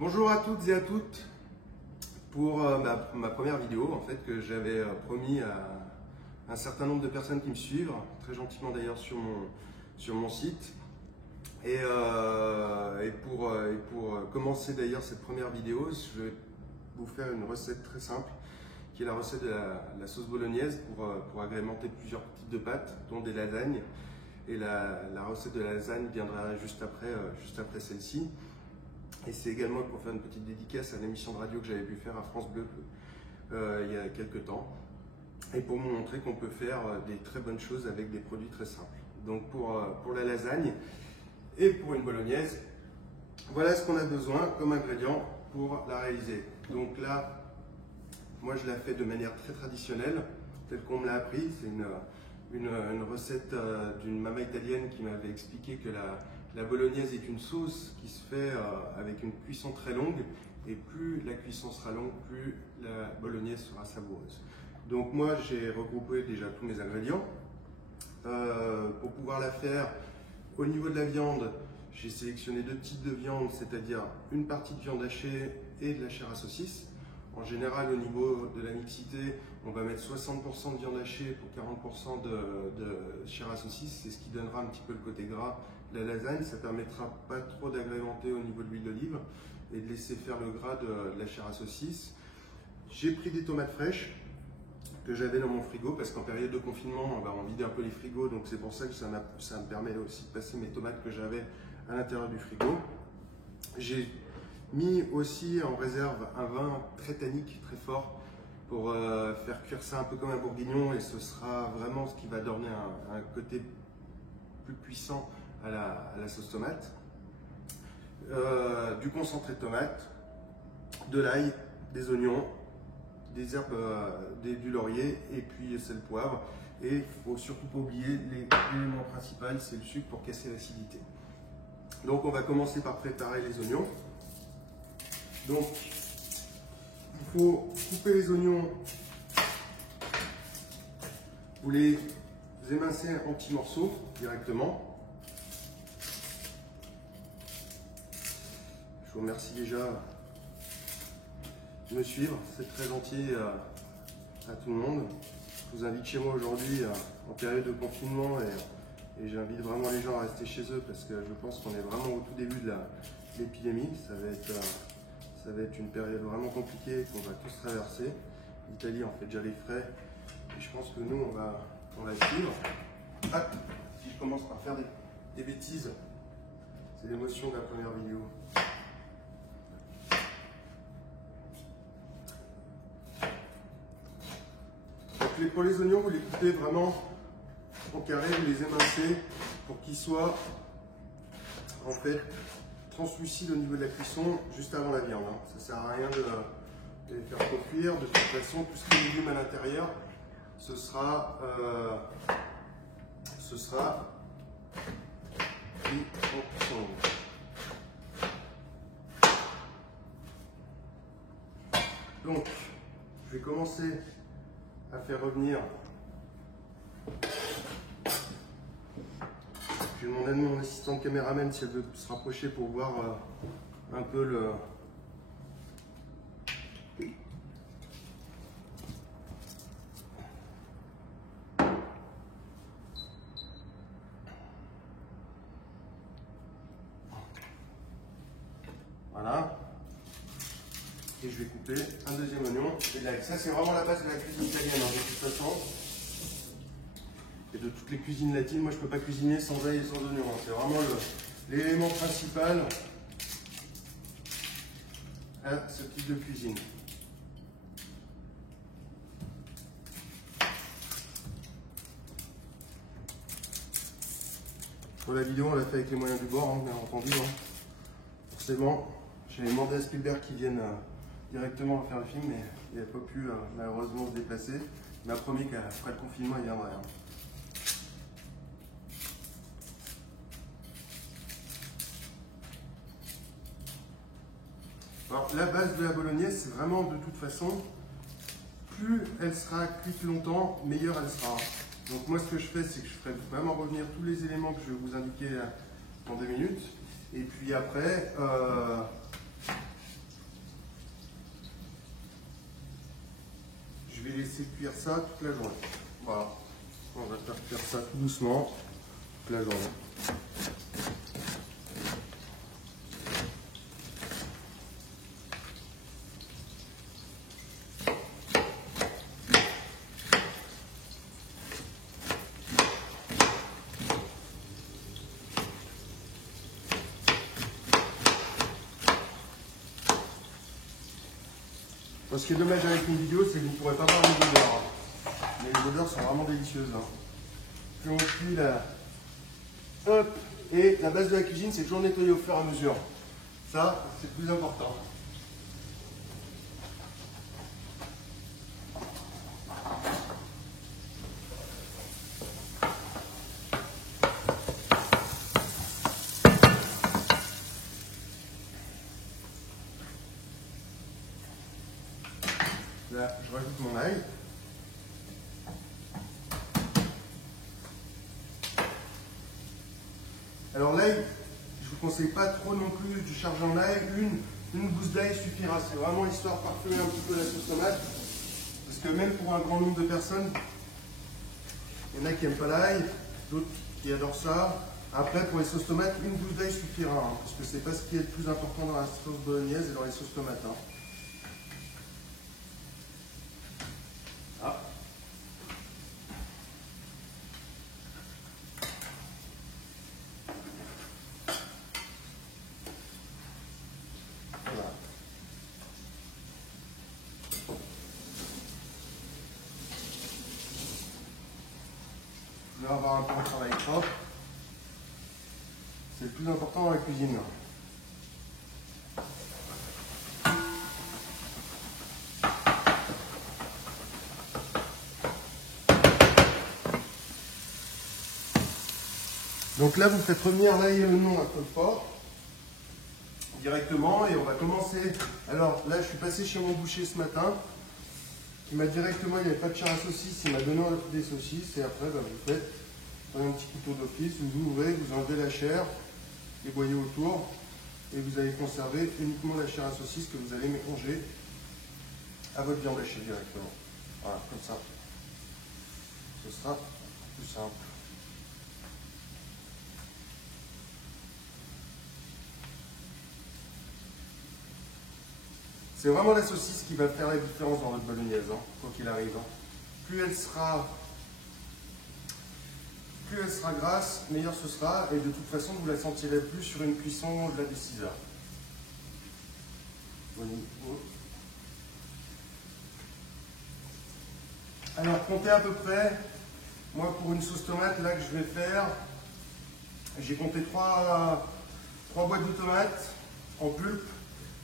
Bonjour à toutes et à toutes pour ma première vidéo en fait que j'avais promis à un certain nombre de personnes qui me suivent, très gentiment d'ailleurs sur mon site. Et pour commencer d'ailleurs cette première vidéo, je vais vous faire une recette très simple qui est la recette de la sauce bolognaise pour agrémenter plusieurs types de pâtes, dont des lasagnes. Et la recette de la lasagne viendra juste après celle-ci. Et c'est également pour faire une petite dédicace à l'émission de radio que j'avais pu faire à France Bleu il y a quelques temps. Et pour vous montrer qu'on peut faire des très bonnes choses avec des produits très simples. Donc pour la lasagne et pour une bolognaise, voilà ce qu'on a besoin comme ingrédient pour la réaliser. Donc là, moi je la fais de manière très traditionnelle, telle qu'on me l'a appris. C'est une recette d'une maman italienne qui m'avait expliqué que la bolognaise est une sauce qui se fait avec une cuisson très longue, et plus la cuisson sera longue, plus la bolognaise sera savoureuse. Donc moi j'ai regroupé déjà tous mes ingrédients. Pour pouvoir la faire, au niveau de la viande, j'ai sélectionné deux types de viande, c'est-à-dire une partie de viande hachée et de la chair à saucisse. En général, au niveau de la mixité, on va mettre 60% de viande hachée pour 40% de chair à saucisse. C'est ce qui donnera un petit peu le côté gras de la lasagne. Ça permettra pas trop d'agrémenter au niveau de l'huile d'olive et de laisser faire le gras de la chair à saucisse. J'ai pris des tomates fraîches que j'avais dans mon frigo parce qu'en période de confinement, on vidait un peu les frigos. Donc c'est pour ça que ça me permet aussi de passer mes tomates que j'avais à l'intérieur du frigo. J'ai mis aussi en réserve un vin très tannique, très fort, pour faire cuire ça un peu comme un bourguignon, et ce sera vraiment ce qui va donner un côté plus puissant à la sauce tomate. Du concentré de tomate, de l'ail, des oignons, des herbes, du laurier, et puis c'est le poivre. Et il ne faut surtout pas oublier l'élément principal, c'est le sucre pour casser l'acidité. Donc on va commencer par préparer les oignons. Donc, il faut couper les oignons, vous les émincez en petits morceaux directement. Je vous remercie déjà de me suivre, c'est très gentil à tout le monde. Je vous invite chez moi aujourd'hui en période de confinement, et j'invite vraiment les gens à rester chez eux parce que je pense qu'on est vraiment au tout début de l'épidémie. Ça va être une période vraiment compliquée qu'on va tous traverser. L'Italie en fait déjà les frais, et je pense que nous on va suivre. Ah, si je commence par faire des bêtises, c'est l'émotion de la première vidéo. Donc pour les oignons, vous les coupez vraiment en carré, vous les émincez pour qu'ils soient en fait translucide au niveau de la cuisson juste avant la viande. Ça ne sert à rien de les faire cuire. De toute façon, tout ce qui est légumes à l'intérieur, ce sera cuit en cuisson. Donc, je vais commencer à faire revenir. Je vais demander à mon assistante caméraman si elle veut se rapprocher pour voir un peu le... Voilà. Et je vais couper un deuxième oignon. Et là, ça, c'est vraiment la base de la cuisine italienne, de toute façon. Et de toutes les cuisines latines, moi je ne peux pas cuisiner sans ail et sans oignon. C'est vraiment l'élément principal à ce type de cuisine. Pour la vidéo, on l'a fait avec les moyens du bord, bien entendu. Forcément, j'ai demandé à Spielberg qui vienne directement faire le film, mais il n'a pas pu malheureusement se déplacer. Il m'a promis qu'après le confinement, il viendrait. Alors, la base de la bolognaise, c'est vraiment de toute façon, plus elle sera cuite longtemps, meilleure elle sera. Donc moi, ce que je fais, c'est que je ferai vraiment revenir tous les éléments que je vais vous indiquer dans 2 minutes. Et puis après, laisser cuire ça toute la journée. Voilà. On va faire cuire ça tout doucement toute la journée. Ce qui est dommage avec une vidéo, c'est que vous ne pourrez pas voir les odeurs. Mais les odeurs sont vraiment délicieuses. Plus on cuit là. Hop. Et la base de la cuisine, c'est toujours nettoyer au fur et à mesure. Ça, c'est le plus important. Là, je rajoute mon ail. Alors l'ail, je ne vous conseille pas trop non plus de charger en ail. Une gousse d'ail suffira. C'est vraiment histoire de parfumer un petit peu la sauce tomate. Parce que même pour un grand nombre de personnes, il y en a qui n'aiment pas l'ail, d'autres qui adorent ça. Après, pour les sauces tomates, une gousse d'ail suffira. Parce que c'est pas ce qui est le plus important dans la sauce bolognaise et dans les sauces tomates. Ah. Voilà. Là, on va avoir un peu de travail propre. C'est le plus important dans la cuisine. Donc là, vous faites revenir l'ail et l'oignon un peu fort, directement, et on va commencer. Alors là, je suis passé chez mon boucher ce matin. Il m'a directement, il n'y avait pas de chair à saucisse, il m'a donné des saucisses, et après, vous faites un petit couteau d'office, vous ouvrez, vous enlevez la chair, les boyaux autour, et vous allez conserver uniquement la chair à saucisse que vous allez mélanger à votre viande hachée directement. Voilà, comme ça. Ce sera plus simple. C'est vraiment la saucisse qui va faire la différence dans votre bolognaise, quoi qu'il arrive. Plus elle sera grasse, meilleure ce sera. Et de toute façon, vous la sentirez plus sur une cuisson au-delà des 6 heures. Alors, comptez à peu près. Moi, pour une sauce tomate, là que je vais faire, j'ai compté 3 boîtes de tomates en pulpe.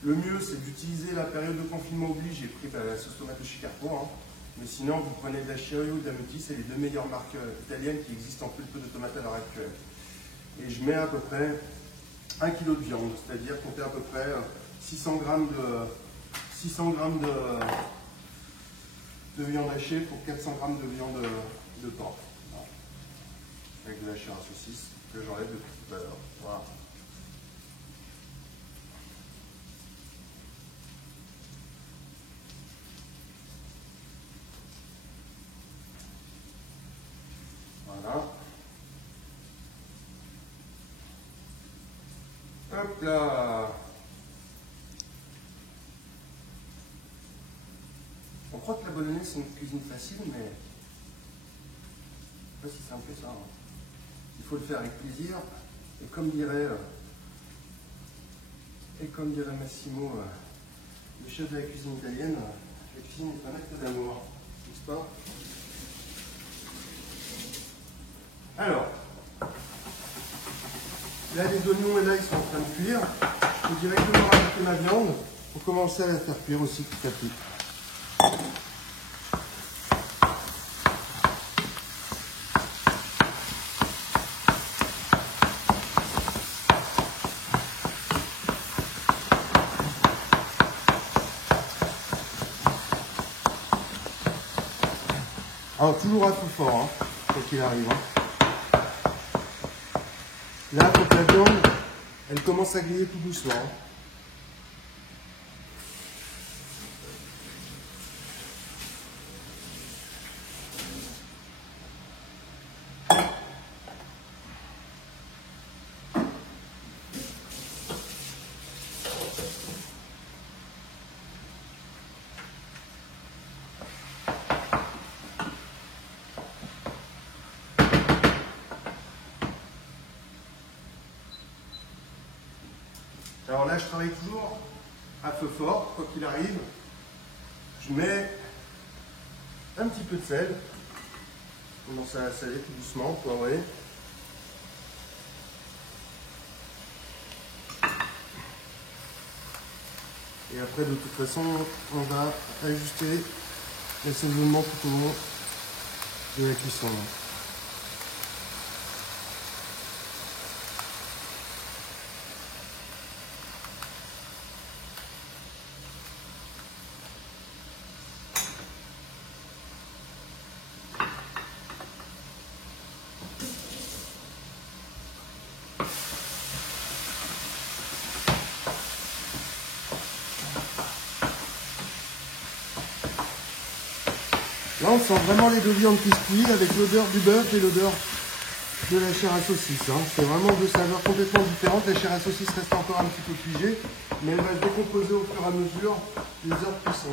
Le mieux, c'est d'utiliser la période de confinement oblige. J'ai pris la sauce tomate de chez Carrefour. Mais sinon, vous prenez de la Chirio ou de la Mutti, c'est les 2 meilleures marques italiennes qui existent en pulpe de tomate à l'heure actuelle. Et je mets à peu près 1 kg de viande, c'est-à-dire compter à peu près 600 g de viande hachée pour 400 g de viande de porc. Voilà. Avec de la chair à saucisse que j'enlève depuis tout à l'heure. Voilà. Voilà. Hop là. On croit que la bolognaise c'est une cuisine facile, mais pas si simple que ça. Il faut le faire avec plaisir. Et comme dirait Massimo, le chef de la cuisine italienne, la cuisine est un acte d'amour, n'est-ce pas? Alors, là les oignons et l'ail sont en train de cuire. Je vais directement rajouter ma viande pour commencer à la faire cuire aussi petit à petit. Alors toujours à feu fort, quoi qu'il arrive. Là, quand la viande, elle commence à griller tout doucement. je travaille toujours à feu fort, quoi qu'il arrive. Je mets un petit peu de sel. Je commence à saler tout doucement, poivrer. Et après, de toute façon, on va ajuster l'assaisonnement tout au long de la cuisson. Là, on sent vraiment les deux viandes qui se cuisent avec l'odeur du bœuf et l'odeur de la chair à saucisse. C'est vraiment deux saveurs complètement différentes. La chair à saucisse reste encore un petit peu figée, mais elle va se décomposer au fur et à mesure des heures de cuisson.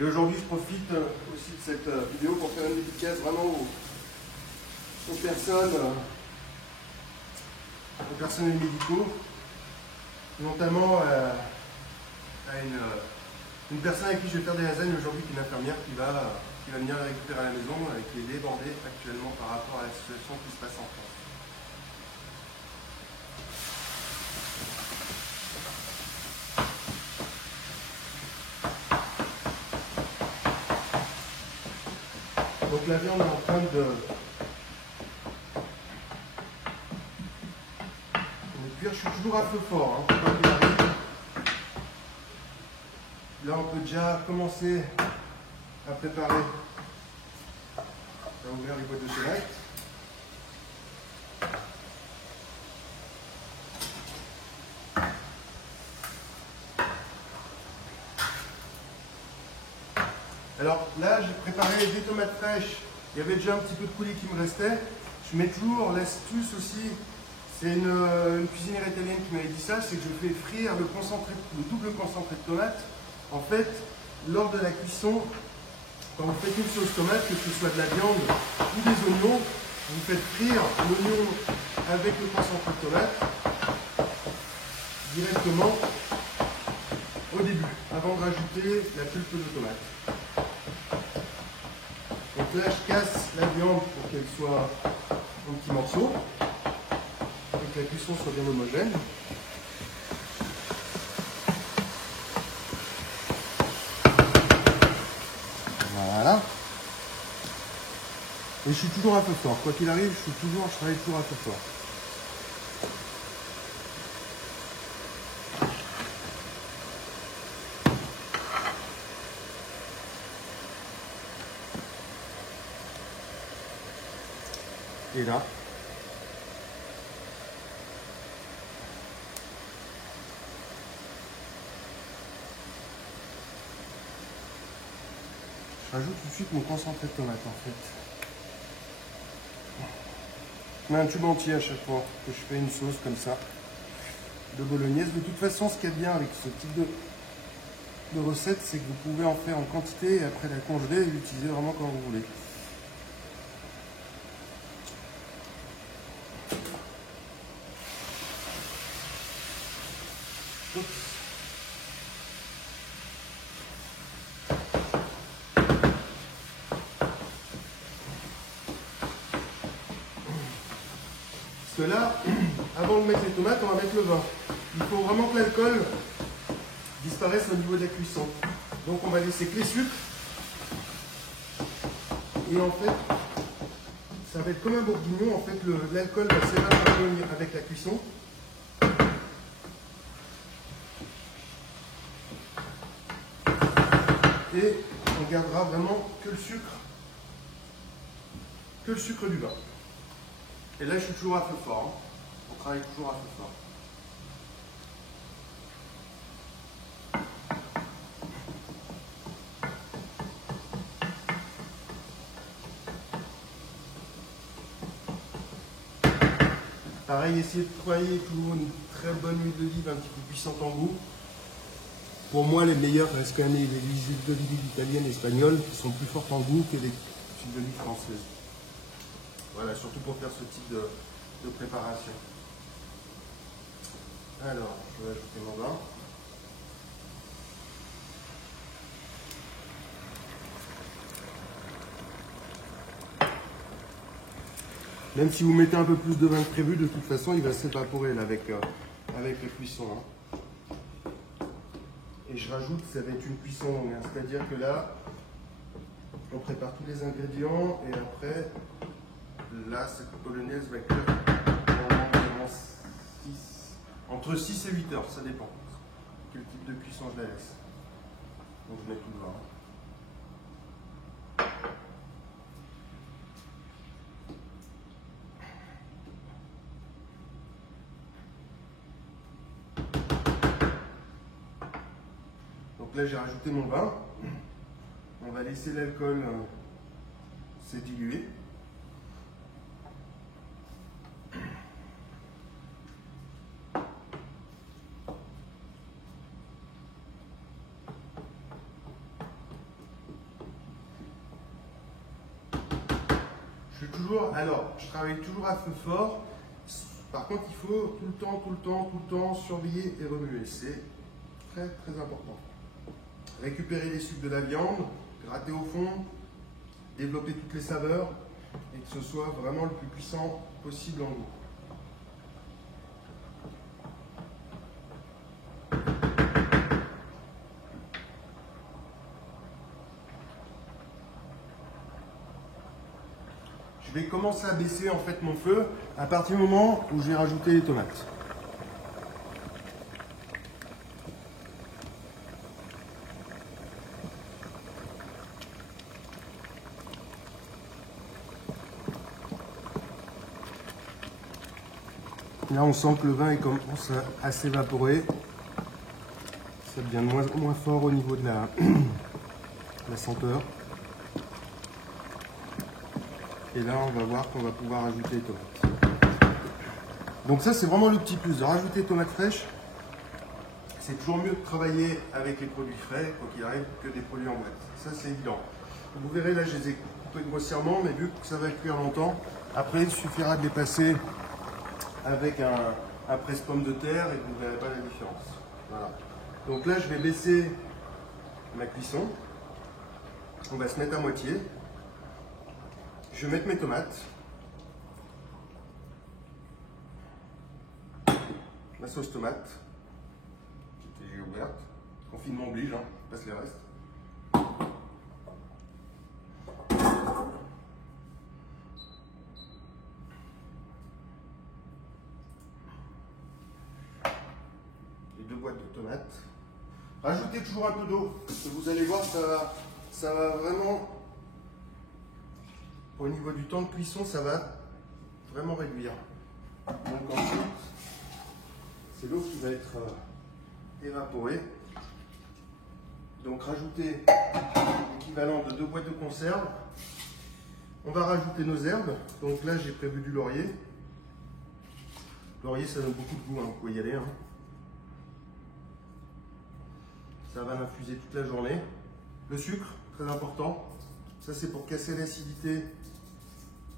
Et aujourd'hui, je profite aussi de cette vidéo pour faire une dédicace vraiment aux personnels médicaux, notamment à une personne avec qui je vais faire des lasagnes aujourd'hui, qui est une infirmière qui va venir la récupérer à la maison et qui est débordée actuellement par rapport à la situation qui se passe en France. Donc la viande est en train de cuire. Je suis toujours à feu fort. Là, on peut déjà commencer à préparer, à ouvrir les boîtes de tomates. Alors là, j'ai préparé des tomates fraîches. Il y avait déjà un petit peu de coulis qui me restait. Je mets toujours l'astuce aussi. C'est une cuisinière italienne qui m'avait dit ça, c'est que je fais frire le double concentré de tomates. En fait, lors de la cuisson, quand vous faites une sauce tomate, que ce soit de la viande ou des oignons, vous faites frire l'oignon avec le concentré de tomate directement au début, avant de rajouter la pulpe de tomate. Donc là, je casse la viande pour qu'elle soit en petits morceaux et que la cuisson soit bien homogène. Voilà. Et je suis toujours à feu fort. Quoi qu'il arrive, je travaille toujours à feu fort. Et là, je rajoute tout de suite mon concentré de tomate en fait. Je mets un tube entier à chaque fois que je fais une sauce comme ça, de bolognaise. De toute façon, ce qu'il y a de bien avec ce type de recette, c'est que vous pouvez en faire en quantité et après la congeler et l'utiliser vraiment quand vous voulez. Parce que là, avant de mettre les tomates, on va mettre le vin. Il faut vraiment que l'alcool disparaisse au niveau de la cuisson. Donc on va laisser que les sucres. Et en fait, ça va être comme un bourguignon. En fait, l'alcool va s'évaporer avec la cuisson. Et on gardera vraiment que le sucre du vin. Et là, je suis toujours à feu fort. On travaille toujours à feu fort. Pareil, essayez de travailler toujours une très bonne huile d'olive, un petit peu puissante en goût. Pour moi, les meilleurs restent quand même les huiles d'olive italiennes et espagnoles qui sont plus fortes en goût que les huiles d'olive françaises. Voilà, surtout pour faire ce type de préparation. Alors, je vais ajouter mon vin. Même si vous mettez un peu plus de vin que prévu, de toute façon, il va s'évaporer avec la cuisson. Hein. Et je rajoute, ça va être une cuisson longue. Hein. C'est-à-dire que là, on prépare tous les ingrédients et après, là, cette bolognaise va cuire environ entre 6 et 8 heures, ça dépend. Quel type de cuisson je la laisse. Donc je mets tout le vin. Donc là, j'ai rajouté mon vin. On va laisser l'alcool se diluer. Je travaille toujours à feu fort. Par contre, il faut tout le temps surveiller et remuer. C'est très important. Récupérer les sucres de la viande, gratter au fond, développer toutes les saveurs et que ce soit vraiment le plus puissant possible en goût. Je vais commencer à baisser en fait mon feu à partir du moment où j'ai rajouté les tomates. Là, on sent que le vin commence à s'évaporer. Ça devient de moins fort au niveau de la senteur. Et là, on va voir qu'on va pouvoir ajouter les tomates. Donc ça, c'est vraiment le petit plus de rajouter les tomates fraîches. C'est toujours mieux de travailler avec les produits frais, quoi qu'il arrive, que des produits en boîte. Ça, c'est évident. Vous verrez, là, je les ai coupés grossièrement, mais vu que ça va cuire longtemps, après, il suffira de les passer avec un presse-pomme de terre et vous ne verrez pas la différence. Voilà. Donc là, je vais baisser ma cuisson. On va se mettre à moitié. Je vais mettre mes tomates. Ma sauce tomate, qui était ouverte. Confinement oblige, hein, je passe les restes. Les 2 boîtes de tomates. Rajoutez toujours un peu d'eau, parce que vous allez voir, ça va vraiment, au niveau du temps de cuisson, ça va vraiment réduire. Donc ensuite, c'est l'eau qui va être évaporée. Donc rajoutez l'équivalent de 2 boîtes de conserve. On va rajouter nos herbes. Donc là, j'ai prévu du laurier. Le laurier, ça donne beaucoup de goût, hein. Vous pouvez y aller. Hein. Ça va m'infuser toute la journée. Le sucre, très important. Ça, c'est pour casser l'acidité.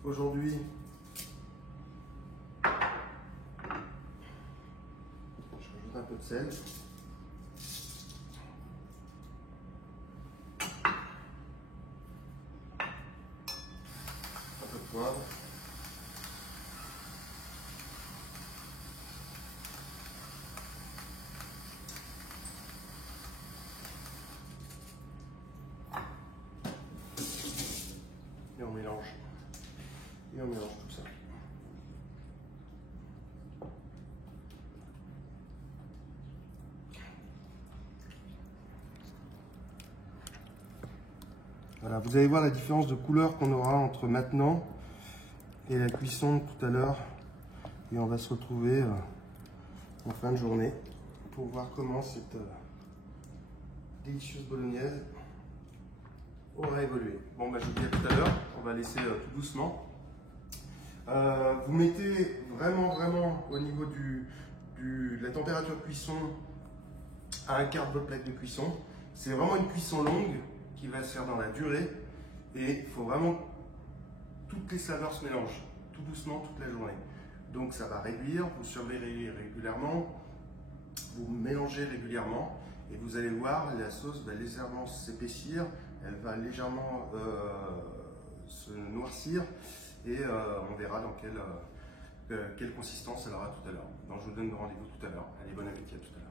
Aujourd'hui, je rajoute un peu de sel. Un peu de poivre. Et on mélange. Et on mélange tout ça. Voilà, vous allez voir la différence de couleur qu'on aura entre maintenant et la cuisson tout à l'heure. Et on va se retrouver en fin de journée pour voir comment cette délicieuse bolognaise aura évolué. Bon, bah, je vous dis à tout à l'heure, on va laisser tout doucement. Vous mettez vraiment au niveau de la température de cuisson à un quart de votre plaque de cuisson. C'est vraiment une cuisson longue qui va se faire dans la durée et il faut vraiment que toutes les saveurs se mélangent tout doucement toute la journée. Donc ça va réduire, vous surveillez régulièrement, vous mélangez régulièrement et vous allez voir, la sauce va légèrement s'épaissir, elle va légèrement se noircir et on verra dans quelle consistance elle aura tout à l'heure. Donc je vous donne rendez-vous tout à l'heure. Allez, bon appétit à tout à l'heure.